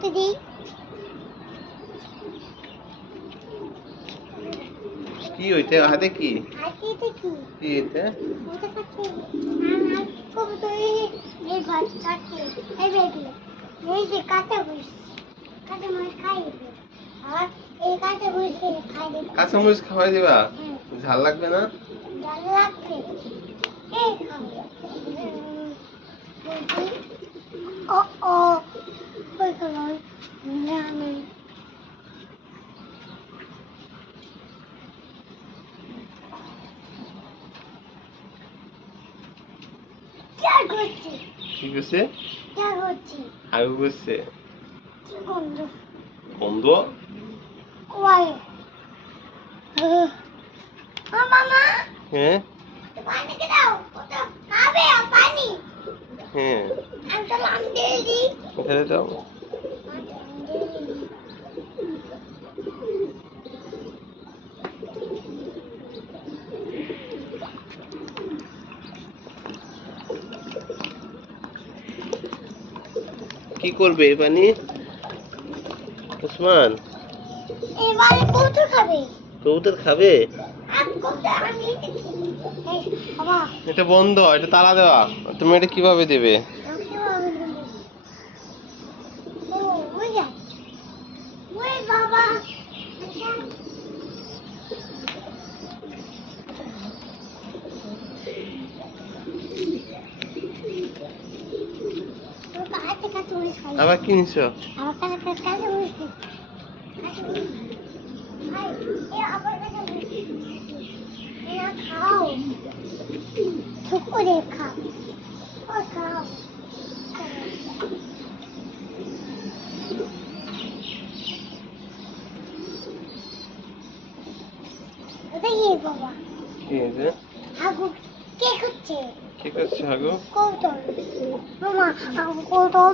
করতে দিই। কি হইতে হাতে কি? হাতে কি? কি হইতে? ওটা কাটতে। আর কবুতর এই ভাত কাটতে। এই বেবি। এই যে কাটা বুঝ। কাটা মাছ খাই দিবে। আর এই কাটা বুঝ খাই দিবে। কাঁচা মরিচ খাওয়াই দিবা? ঝাল লাগবে না? ঝাল লাগবে। এই খাবে। ও ও কই গেল? না না। কি করছে? আগে করছে বন্ধ। হ্যাঁ হ্যাঁ এখানে দাও। কি করবে এই পানি? ওসমান এবারে কবুতর খাবে। কবুতর খাবে? বাবা এটা বন্ধ, এটা তালা দেওয়া। তুমি এটা কিভাবে দেবে? বাবা আবার কি নিছো? খাও চুপ করে খাও খাও বাবা কি হয়েছে? হাগু কে করছে? কি করছে হাগু? কৌতল মামা কৌতল